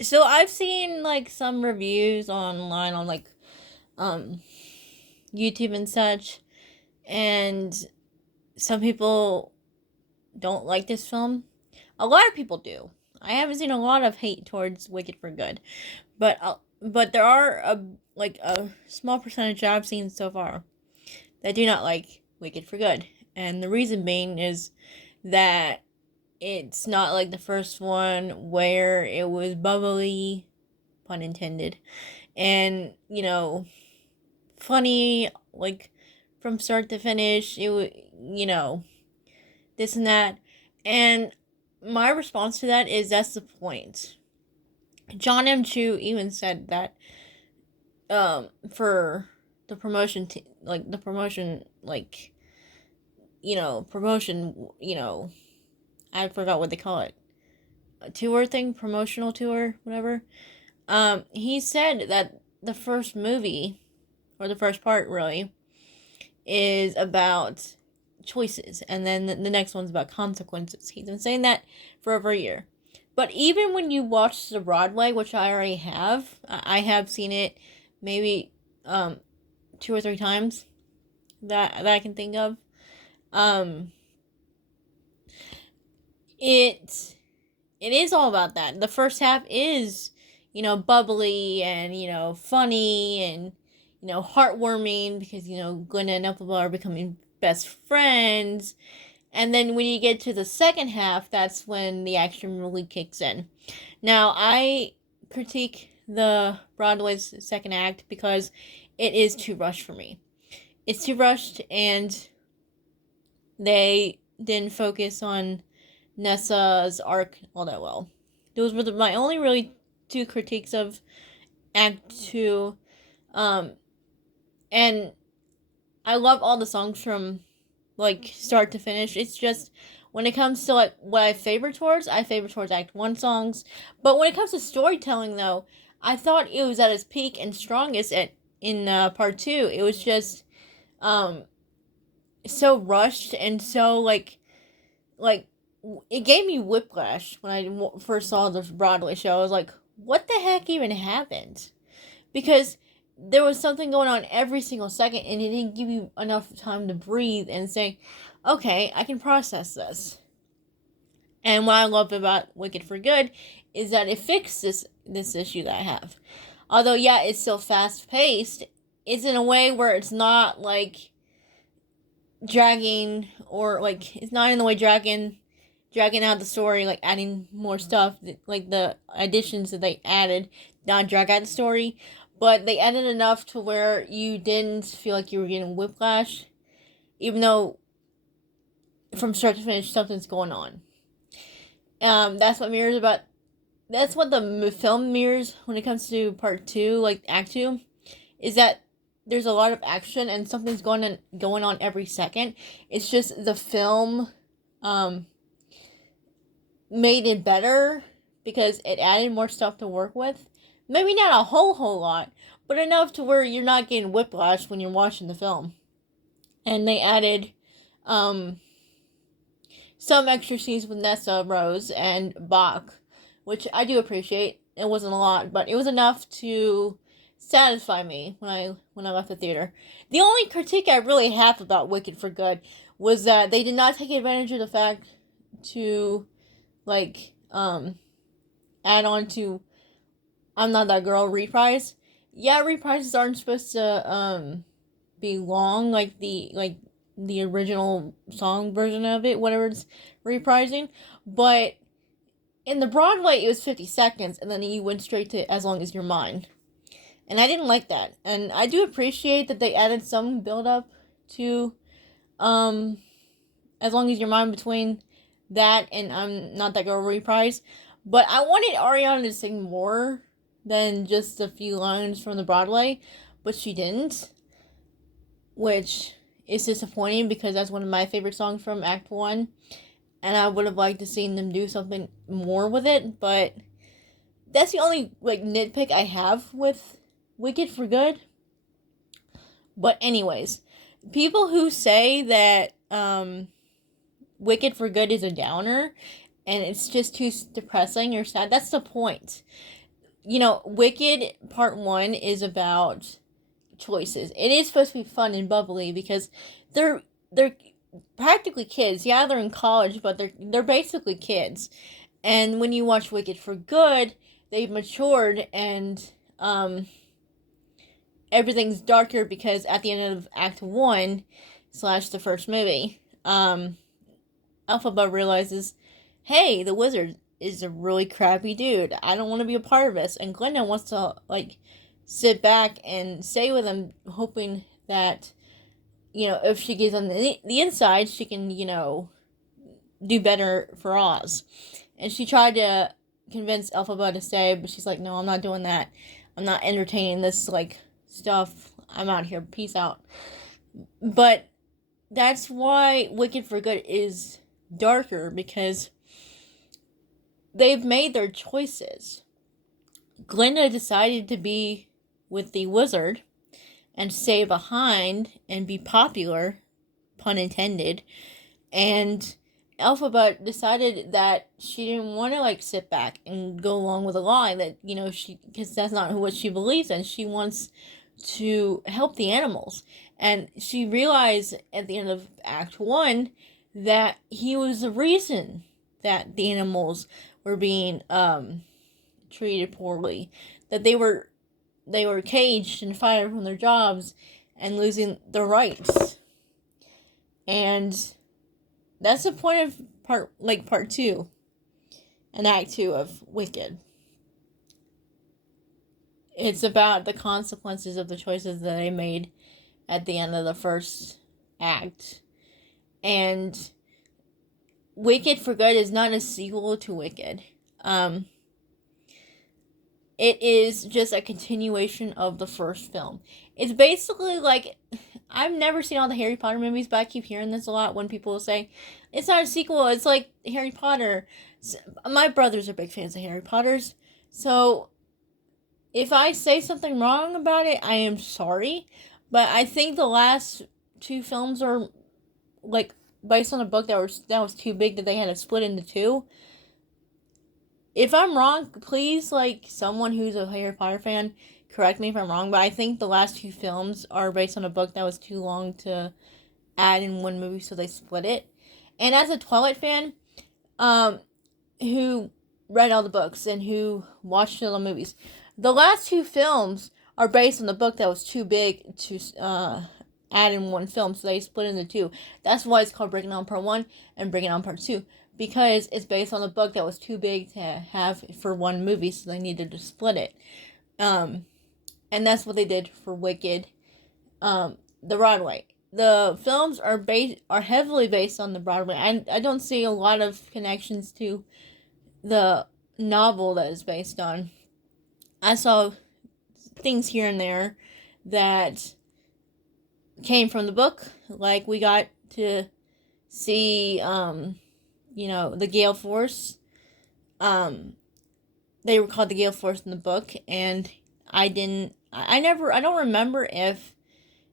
So I've seen like some reviews online on like um YouTube and such, and some people don't like this film. A lot of people do. I haven't seen a lot of hate towards Wicked for Good, but there are a small percentage I've seen so far that do not like Wicked for Good, and the reason being is that it's not like the first one where it was bubbly, pun intended, and funny like from start to finish. This and that, and my response to that is that's the point. John M. Chu even said that for the promotion, like the promotion, like promotion, I forgot what they call it, a tour thing, promotional tour, whatever. He said that the first movie, or the first part really, is about choices, and then the next one's about consequences. He's been saying that for over a year. But even when you watch the Broadway, which I already have, I have seen it maybe two or three times that I can think of. Um, it it is all about that. The first half is bubbly and funny and heartwarming because Glenna and Elphaba are becoming best friends. And then when you get to the second half, that's when the action really kicks in. Now, I critique the Broadway's second act because it is too rushed for me. It's too rushed, and they didn't focus on Nessa's arc all that well. Those were my only really two critiques of Act 2. Um, and I love all the songs from like start to finish. It's just when it comes to like what I favor towards Act 1 songs. But when it comes to storytelling though, I thought it was at its peak and strongest in part 2. It was just um so rushed and so like it gave me whiplash when I first saw the Broadway show. I was like, what the heck even happened? Because there was something going on every single second, and it didn't give you enough time to breathe and say, okay, I can process this. And what I love about Wicked for Good is that it fixed this issue that I have. Although, yeah, it's still fast paced, it's in a way where it's not like dragging, or like it's not in the way dragging out the story, like adding more stuff, like the additions that they added, not drag out the story, but they added enough to where you didn't feel like you were getting whiplash, even though from start to finish something's going on. That's what mirrors about. That's what the film mirrors when it comes to part two, like Act Two, is that there's a lot of action and something's going on every second. It's just the film, um, made it better because it added more stuff to work with. Maybe not a whole lot, but enough to where you're not getting whiplash when you're watching the film. And they added um, some extra scenes with Nessa, Rose, and Bach, which I do appreciate. It wasn't a lot, but it was enough to satisfy me when I left the theater. The only critique I really have about Wicked for Good was that they did not take advantage of the fact to like add on to I'm Not That Girl reprise. Yeah, reprises aren't supposed to be long like the original song version of it, whatever it's reprising. But in the Broadway it was 50 seconds and then you went straight to As Long As You're Mine. And I didn't like that. And I do appreciate that they added some build up to um As Long As You're Mine between that and I'm Not That Girl reprise. But I wanted Ariana to sing more than just a few lines from the Broadway, but she didn't, which is disappointing because that's one of my favorite songs from Act 1, and I would have liked to seen them do something more with it, but that's the only like nitpick I have with Wicked for Good. But anyways, people who say that Wicked for Good is a downer and it's just too depressing or sad, that's the point. Wicked Part 1 is about choices. It is supposed to be fun and bubbly because they're practically kids. Yeah, they're in college, but they're basically kids. And when you watch Wicked for Good, they've matured and everything's darker because at the end of Act 1 / the first movie, Elphaba realizes, hey, the wizard is a really crappy dude. I don't want to be a part of this. And Glinda wants to, sit back and stay with him, hoping that, if she gets on the inside, she can, do better for Oz. And she tried to convince Elphaba to stay, but she's like, no, I'm not doing that. I'm not entertaining this, stuff. I'm out here. Peace out. But that's why Wicked for Good is darker, because they've made their choices. Glinda decided to be with the wizard and stay behind and be popular, pun intended, and Elphaba decided that she didn't want to sit back and go along with a lie that because that's not what she believes in. She wants to help the animals, and she realized at the end of Act 1 that he was the reason that the animals were being treated poorly, that they were caged and fired from their jobs and losing their rights. And that's the point of part 2 and Act 2 of Wicked. It's about the consequences of the choices that they made at the end of the first act. And Wicked for Good is not a sequel to Wicked. It is just a continuation of the first film. It's basically I've never seen all the Harry Potter movies, but I keep hearing this a lot when people say, it's not a sequel, it's like Harry Potter. My brothers are big fans of Harry Potter's, so if I say something wrong about it, I am sorry, but I think the last 2 films are, based on a book that was too big that they had to split into 2. If I'm wrong, please, someone who's a Harry Potter fan, correct me if I'm wrong, but I think the last 2 films are based on a book that was too long to add in one movie, so they split it. And as a Twilight fan, who read all the books and who watched all the movies, the last 2 films are based on the book that was too big to add in one film, so they split into 2. That's why it's called Breaking On Part 1 and Breaking On Part 2. Because it's based on a book that was too big to have for one movie, so they needed to split it. And that's what they did for Wicked, the Broadway. The films are heavily based on the Broadway. I don't see a lot of connections to the novel that is based on. I saw things here and there that came from the book, we got to see the Gale Force. They were called the Gale Force in the book, and I don't remember if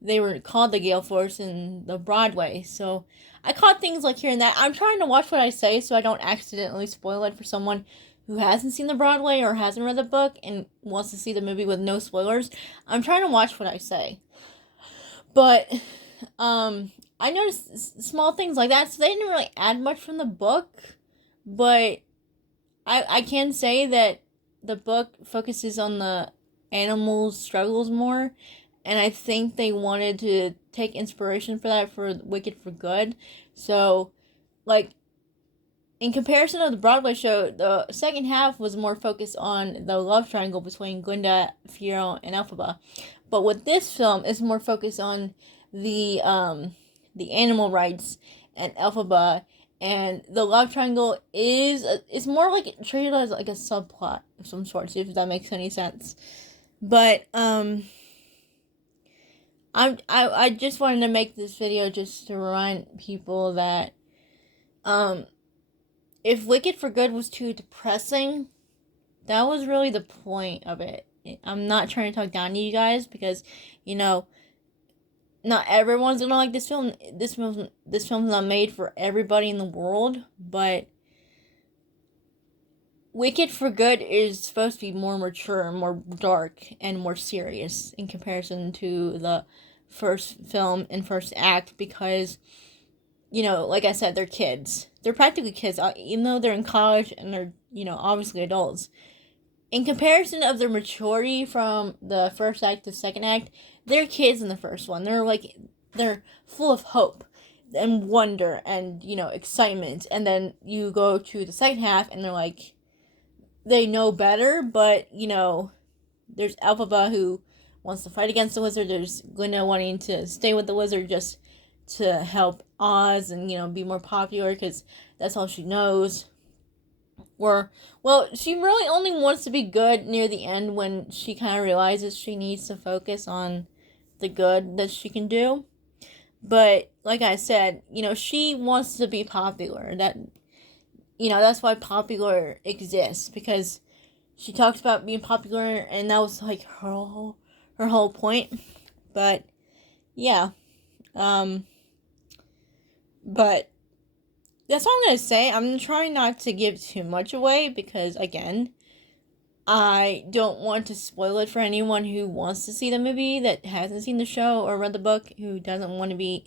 they were called the Gale Force in the Broadway, so I caught things here and there. I'm trying to watch what I say so I don't accidentally spoil it for someone who hasn't seen the Broadway or hasn't read the book and wants to see the movie with no spoilers. I'm trying to watch what I say. But, I noticed small things like that, so they didn't really add much from the book, but I can say that the book focuses on the animals' struggles more, and I think they wanted to take inspiration for that for Wicked for Good. So, in comparison of the Broadway show, the second half was more focused on the love triangle between Glinda, Fiyero, and Elphaba. But with this film, it's more focused on the animal rights and Elphaba, and the love triangle it's more treated as a subplot of some sort, if that makes any sense. But I just wanted to make this video just to remind people that if Wicked for Good was too depressing, that was really the point of it. I'm not trying to talk down to you guys because, not everyone's gonna like this film. This film's not made for everybody in the world, but Wicked for Good is supposed to be more mature, more dark, and more serious in comparison to the first film and first act because, like I said, they're kids. They're practically kids, even though they're in college and they're, obviously adults. In comparison of their maturity from the first act to second act, they're kids in the first one. They're full of hope and wonder and, excitement. And then you go to the second half and they're like, they know better, but, there's Elphaba who wants to fight against the wizard. There's Glinda wanting to stay with the wizard just to help Oz and, be more popular because that's all she knows. She really only wants to be good near the end when she kind of realizes she needs to focus on the good that she can do. But, like I said, she wants to be popular. That's why popular exists, because she talks about being popular, and that was, like, her whole point. But, yeah. But that's all I'm going to say. I'm trying not to give too much away because, again, I don't want to spoil it for anyone who wants to see the movie that hasn't seen the show or read the book, who doesn't want to be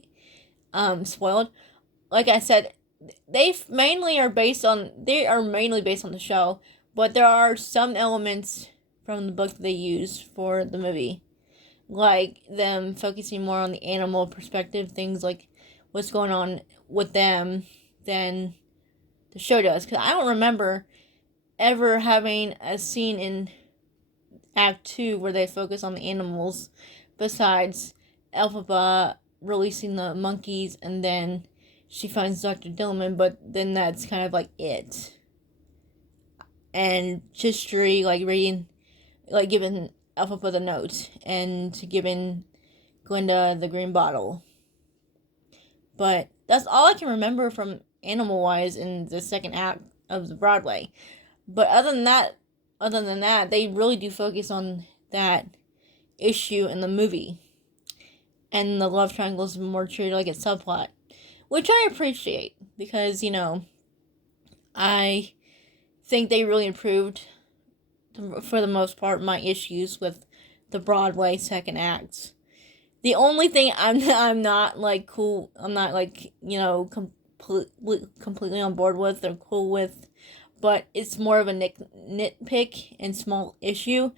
spoiled. Like I said, they are mainly based on the show, but there are some elements from the book that they use for the movie. Like them focusing more on the animal perspective, things like what's going on with them than the show does. Because I don't remember ever having a scene in Act 2 where they focus on the animals, besides Elphaba releasing the monkeys and then she finds Dr. Dillamon, but then that's kind of like it. And Chistry, giving Elphaba the note and giving Glinda the green bottle. But that's all I can remember from animal-wise in the second act of the Broadway. But other than that, they really do focus on that issue in the movie. And the love triangle is more treated like a subplot, which I appreciate because, I think they really improved, for the most part, my issues with the Broadway second acts. The only thing I'm not completely on board with or cool with, but it's more of a nitpick and small issue,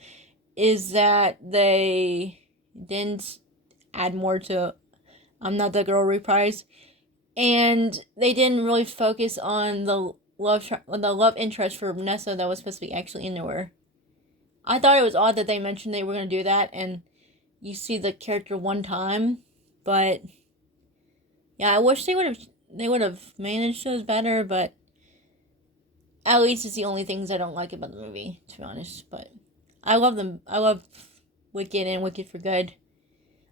is that they didn't add more to I'm Not That Girl reprise, and they didn't really focus on the love interest for Vanessa that was supposed to be actually in there. I thought it was odd that they mentioned they were going to do that, and you see the character one time, but yeah, I wish they would have managed those better, but at least it's the only things I don't like about the movie, to be honest. But I love them. I love Wicked and Wicked for Good.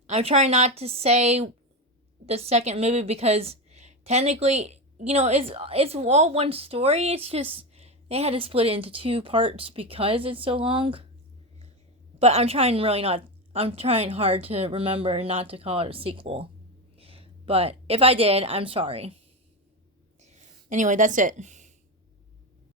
I'm trying not to say the second movie because technically, it's all one story. It's just they had to split it into two parts because it's so long. But I'm trying hard to remember not to call it a sequel. But if I did, I'm sorry. Anyway, that's it.